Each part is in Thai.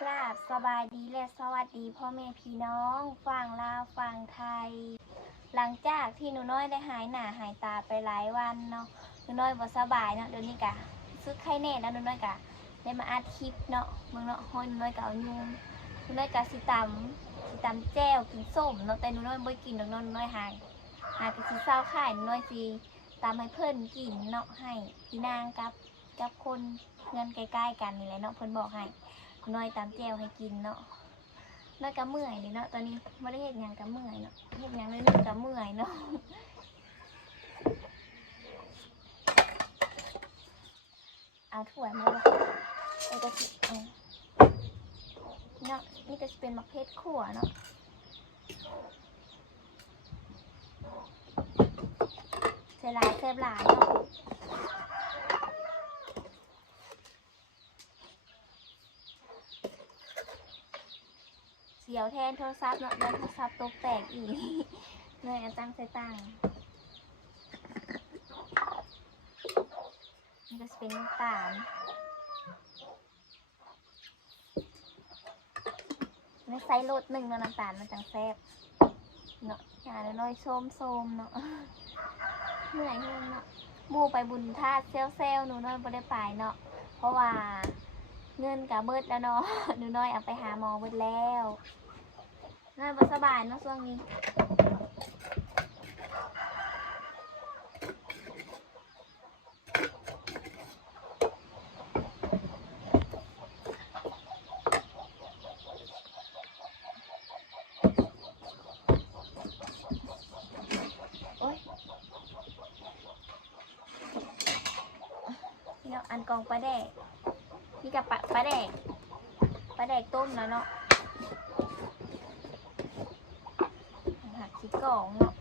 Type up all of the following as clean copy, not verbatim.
กราบสบายดีและสวัสดีพ่อแม่พี่น้องฝั่งลาวฝั่งไทยหลังจากที่หนูน้อยได้หายหน้าหายตาไปหลายวันเนาะหนูน้อยบ่สบายเนาะเดี๋ยวนี้กะซึกไข้แน่นะหนูน้อยกะได้มาอัดคลิปเนาะเมืองเนาะห้อยหนูน้อยกะเอายุงหนูน้อยกะสิตำแจ่วกินส้มเนาะแต่หนูน้อยบ่กินเนาะหนูน้อยหากะสิเศร้าข่ายหนูน้อยสิตำให้เพิ่นกินเนาะให้พี่นางกับคนเงินใกล้ๆกันนี่แหละเนาะเพิ่นบอกให้น้อยตามแจวให้กินเนาะน้อยก็เมื่อยเลยเนาะตอนนี้ไม่ได้เห็นยังก็เมื่อยเนาะเห็นยังเลยนึกก็เมื่อยเนาะเอาถ้วยมาเลยก็สิเนาะนี่ก็จะเป็นมะเขือขั่วเนาะเซลายเซฟหลายเนาะเดี๋ยวแทนโทรศัพท์เนาะแล้วโทรศัพท์ตกแตกอีกเลยเอาตั้งใส่ตั้งมันจะเป็นน้ำตาลในไซส์โลดหนึ่งเนาะน้ำตาลมันจังแซ่บเนาะอย่าน้อยส้มเนาะเหนื่อยเงินเนาะบูไปบุญธาตุเซลหนูน้อยไม่ได้ไปเนาะเพราะว่าเงินกับเบิดแล้วเนาะหนูน้อยเอาไปหาหมอเบิดแล้วน่าสบายเนาะช่วงนี้โอ๊ยนี่เนาะอันกองปลาแดกนี่กับปลาแดกต้มแล้วเนาะหักขี้กล่องเนาะ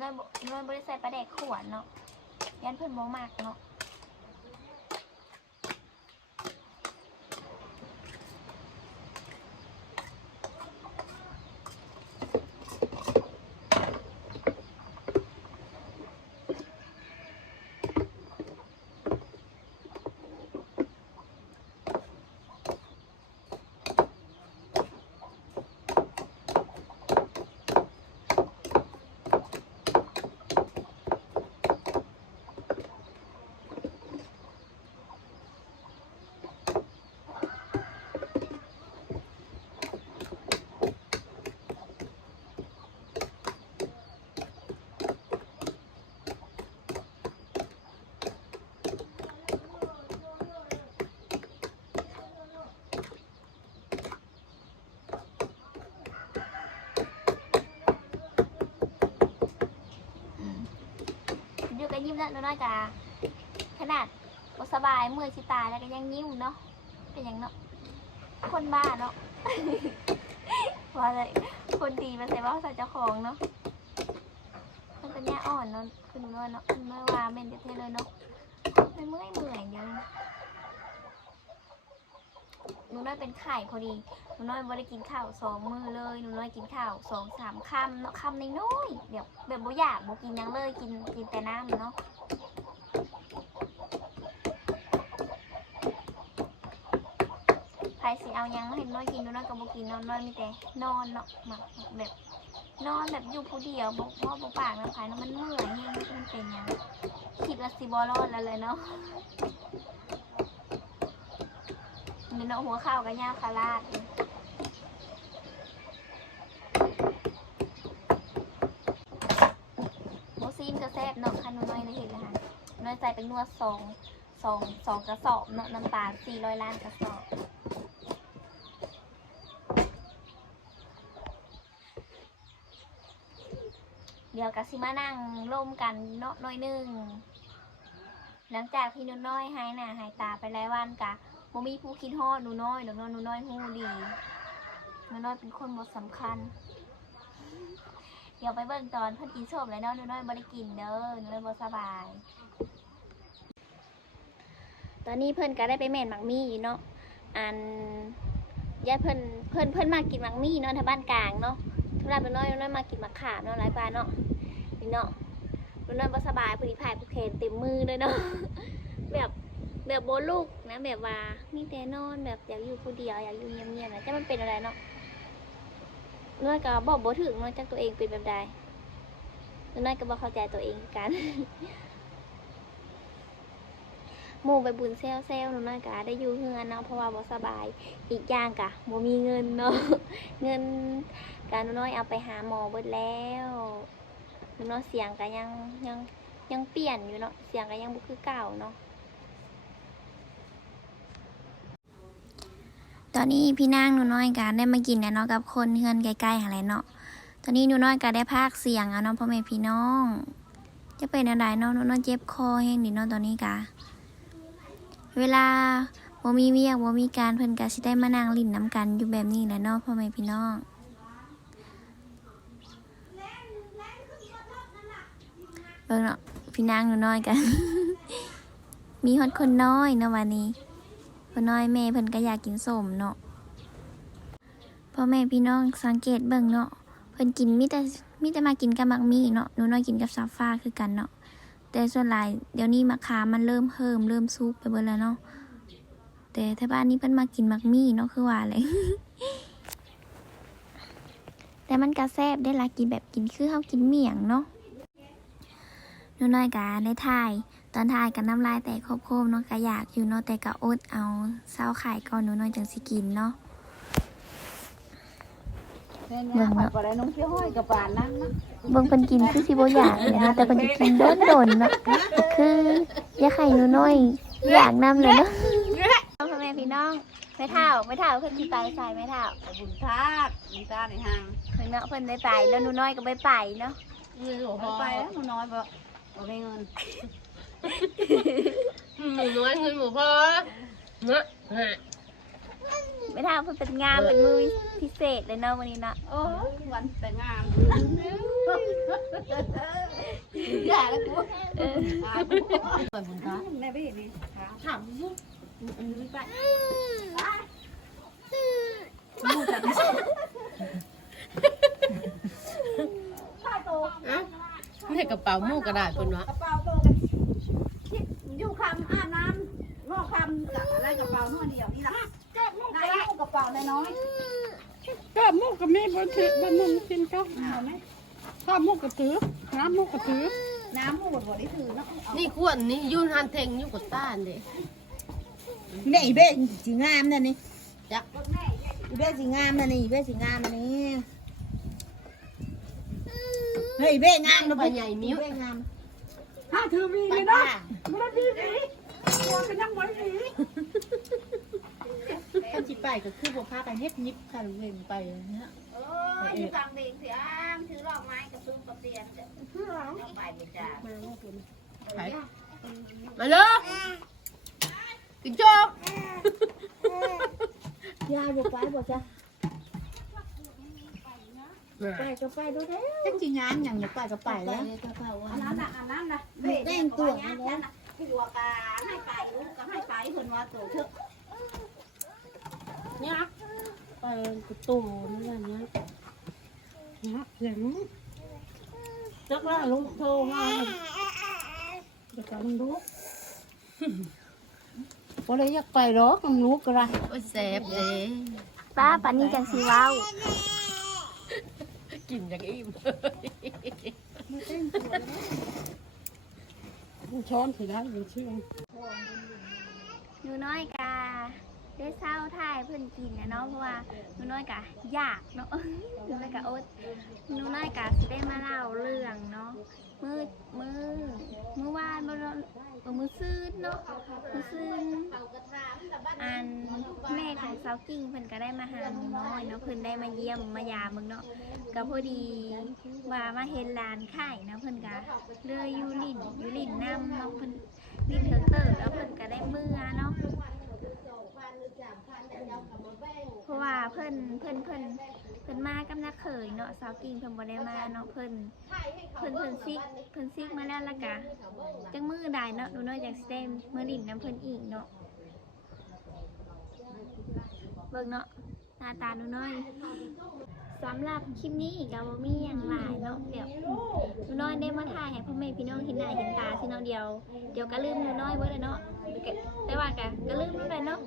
น้อยบริใส่ปลาแดกขวดเนาะยันเพิ่นบ่มากเนาะอยู่กันยิ้มแล้วน้อยกะขนาดก็สบายเมื่อยชิตายแล้วก็ยังยิ้มเนาะเป็นอย่างเนาะคนบ้าเนาะว่าอะไรคนดีมาใส่ว่าใส่เจ้าของเนาะมันเป็นแย่อ่อนเนาะคือหนูน้อยเนาะหนูน้อยว่าเมนเทเลยเนาะไม่เมื่อยเดียวหนูน้อยเป็นไข่พอดีหนูน้อยไม่ได้กินข้าว2 มื้อเลยหนูน้อยกินข้าว2-3 คำเนาะคำน้อยๆเดี๋ยวแบบบ่อยากบ่กินยังเลยกินแต่น้ำเนาะใครสิเอายังไม่เห็นน้อยกินหนูน้อยก็บ่กินนอนน้อยมีแต่นอนเนาะแบบนอนแบบอยู่ผู้เดียวบ่พ่อบ่ปากน้ำไผ่มันเมื่อยแห้งมันเป็นยังคิดว่าสิบ่รอดแล้วเลยเนาะนี่เนาะหัวข้าวกับย่าคาราดโมซีมก็แซ่บเนาะคันน้อยในเห็นเลยค่ะน้อยใส่เป็นนวดสองกระสอบเนาะน้ำตาล400 ล้านกระสอบเดี๋ยวกับซิมานั่งร่มกันเนาะน้อยนึงหลังจากที่หนูน้อยหายหน้าหายตาไปหลายวันกะบ่มีผู้คิดฮอดหนูน้อยหนูน้อยฮู้ดีหนูน้อยเป็นคนบ่สำคัญเดี๋ยวไปเบิ่งตอนเพิ่นกินส้มเลยเนาะหนูน้อยบ่ได้กินเด้อหนูน้อยบ่สบายตอนนี้เพิ่นก็ได้ไปแม่นหมักมี่อยู่เนาะอันยายเพิ่นมากินหมักมี่เนาะที่บ้านกลางเนาะทุกร้านเป็นน้อยมากินมะขามเนาะหลายปลาเนาะนี่เนาะ นอนบ่สบายพอดีพายผูกแขนเต็มมือเลยเนาะ แบบโบลูกนะแบบว่ามีแต่นอนแบบอยากอยู่คนเดียวอยากอยู่เงียบๆนะแต่มันเป็นอะไรเนาะนอนก็บอกบ่ถึงนอนจากตัวเองเป็นแบบใดนอนก็บ่เข้าใจตัวเองกัน หมู่ไปบุญเซลหนูน้อยกะได้อยู่เฮือนเนาะเพราะว่าบ่สบายอีกอย่างกะบ่มีเงินเนาะ เงินการหนูน้อยเอาไปหาหมอเบิดแล้วหนูน้อยเสียงกะยังเปลี่ยนอยู่เนาะเสียงกะยังบ่คือเก่าเนาะตอนนี้พี่นางหนูน้อยกะได้มากินแล้วเนาะกับคนเฮือนใกล้ๆหาแหละเนาะตอนนี้หนูน้อยกะได้พากเสียงเอาเนาะพ่อแม่พี่น้องจะเป็นอะไรเนาะหนูน้อยเจ็บคอแห้งดิเนาะตอนนี้กะเวลาบ่มีเวียกบ่มีการเพิ่นก็สิได้มานั่งลิ้นน้ำกันอยู่แบบนี้แหละเนาะพ่อแม่พี่น้องเบิ่งเนาะพี่นางหนูน้อยกัน มีฮอดคนน้อยเนาะวันนี้คนน้อยแม่เพิ่นก็อยากกินส้มเนาะพ่อแม่พี่น้องสังเกตเบิ่งเนาะเพิ่นกินมีแต่มากินกับมักมี่เนาะหนูน้อยกินกับซับฟ้าคือกันเนาะแต่ส่วนหลายเดี๋ยวนี้มะขามมันเริ่มซุกไปเบิดแล้วเนาะแต่ถ้าบ้านนี้เพิ่นมากินมักมี่เนาะคือว่าอะไร แต่มันก็แซ่บได้ละกินแบบกินคือเฮากินเมี่ยงเนาะหนูน้อยก็ได้ถ่ายตอนถ่ายกับน้ำลายแตกโคบๆเนาะก็อยากอยู่เนาะแต่ก็อดเอาเศร้าขายก่อนหนูน้อยจังสิกินเนาะเบิ่งเนาะบ่ได้น้องเสียห้อยกับปานนั้นนะ เบิ่งเพิ่นกินคือสิบ่อยากเลยเนาะแต่เพิ่นจะกินโดนๆเนาะก็คือยาไข่หนูน้อยอยากนำเลยเนาะพ่อแม่พี่น้องไม่เท่าเพิ่นสิไปใส่ไม่เท่า บุญทาสในห้าง เพิ่นเนาะเพิ่นได้ไปแล้วหนูน้อยก็ไปเนาะ ไปแล้วหนูน้อยบ่มีเงิน หมูน้อยเงินหมูพอเนาะ ไม่เท่าเพิ่นเป็นงามเป็นมือพิเศษเลยเนาะวันนี้เนาะ โอ้วันแต่งงานอย่าแล้วกูเปิดบุญทาสแม่พี่นี่ถามมุกอันนี้ไปมูจัดนะข้าโต ให้กระเป๋าหมูกระดาษคนวะ กระเป๋าโตกันคิดอยู่คำอาบน้ำงอกคำกับอะไรกระเป๋าหน่อยเดียวนี่ล่ะนายเอากระเป๋าน้อย ก็มุกกับมีบนถือบนมุมกินก็ ๆเอาไหม ข้าวมุกกระถือน้ำมุกกระถือ น้ำมูดบ่ได้ถือเนาะ นี่ขวดนี่ยุ่นหันเทงยุ่กับต้านเด้ แม่อีเบ้สีงามนั่นนี่ จัก อีเบ้สีงามนั่นนี่อีเบ้สีงามนั่นนี่เฮ้ยอีเบ้งาม ไปใหญ่มิ้ว อีเบ้งาม ถ้าถือมี ไป เลย ป้า เนาะไม่ได้ดีดีตัวก็ยังไม่ดี ท่านสิไปก็คือบ่พาไปเฮ็ดยิบค่ะลุงเวงไปเนี่ย อยู่กลางเบงเสียงถือดอกไม้กระซุ้มกระเตียนไปเป็นจ้า มาเลยกินโจ๊ก ยายบ่ไปบ่จ้ะไปก็ไปดูเด้จังสิงานหยังอย่าไปก็ไปแล้ว อันนั้นน่ะอันนั้นน่ะผัวกาให้ไปลูกก็ให้ไปเพิ่นว่าโตเถอะ เนี่ยไปกระตูนั่นแหละเนี่ยเนี่ยเสียงจักว่าลุงโทรมาเดี๋ยวกันลูกพอเลยอยากไปหรอกมันลูกก็ได้ โอ้ยแสบเด้ ป้าปานนี้จังสิเว้า กินอย่างอิ่ม ช้อนสิได้ยังเชื่อง หนูน้อยกาได้เศร้าท่ายเพิ่นกินนะเนาะเพราะว่าหนูน้อยกะอยากเนาะ หนูน้อยกะอดหนูน้อยกะสิได้มาเล่าเรื่องเนาะมื้อวานมื้อซื่นเนาะมื้อซื่นอันแม่ของสาวกิ่งเพิ่นก็ได้มาหาหนูน้อยเนาะเพิ่นได้มาเยี่ยมมายามเบิ่งเนาะก็พอดีว่ามาเห็นหลานไข่เนาะเพิ่นก็เลยอยู่ลิ้นนำเนาะเพิ่นลิ้นเถิงเติบแล้วเพิ่นก็ได้มื้อเนาะ เพราะว่าเพิ่นมากับนักเขยเนาะสาวกิ่งเพิ่นบ่ได้มาเนาะเพิ่นซิกมาแล้วละกะจังมือได้เนาะหนูน้อยจากสิได้มื้อลิ้นน้ำเพิ่นอีกเนาะเบิ่งเนาะหน้าตาหนูน้อย สำหรับคลิปนี้ก็บ่มีอย่างหลายเนาะแบบหนูน้อยได้มาถ่ายให้พ่อแม่พี่น้องเห็นหน้าเห็นตาที่น้องเดียวก็ลืมหนูน้อยเบิดแล้วเนาะแต่ว่าก็ลืมนั่นแหละเนาะ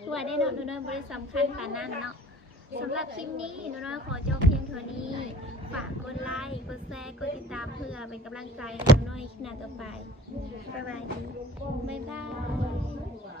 คือว่าได้เนาะหนูน้อยบ่ได้สำคัญปานนั้นเนาะสำหรับคลิปนี้หนูน้อยขอจบเพียงเท่านี้ฝากกดไลค์กดแชร์กดติดตามเพื่อเป็นกำลังใจให้หนูน้อยคลิปหน้าต่อไปบ๊ายบายดีบ๊ายบาย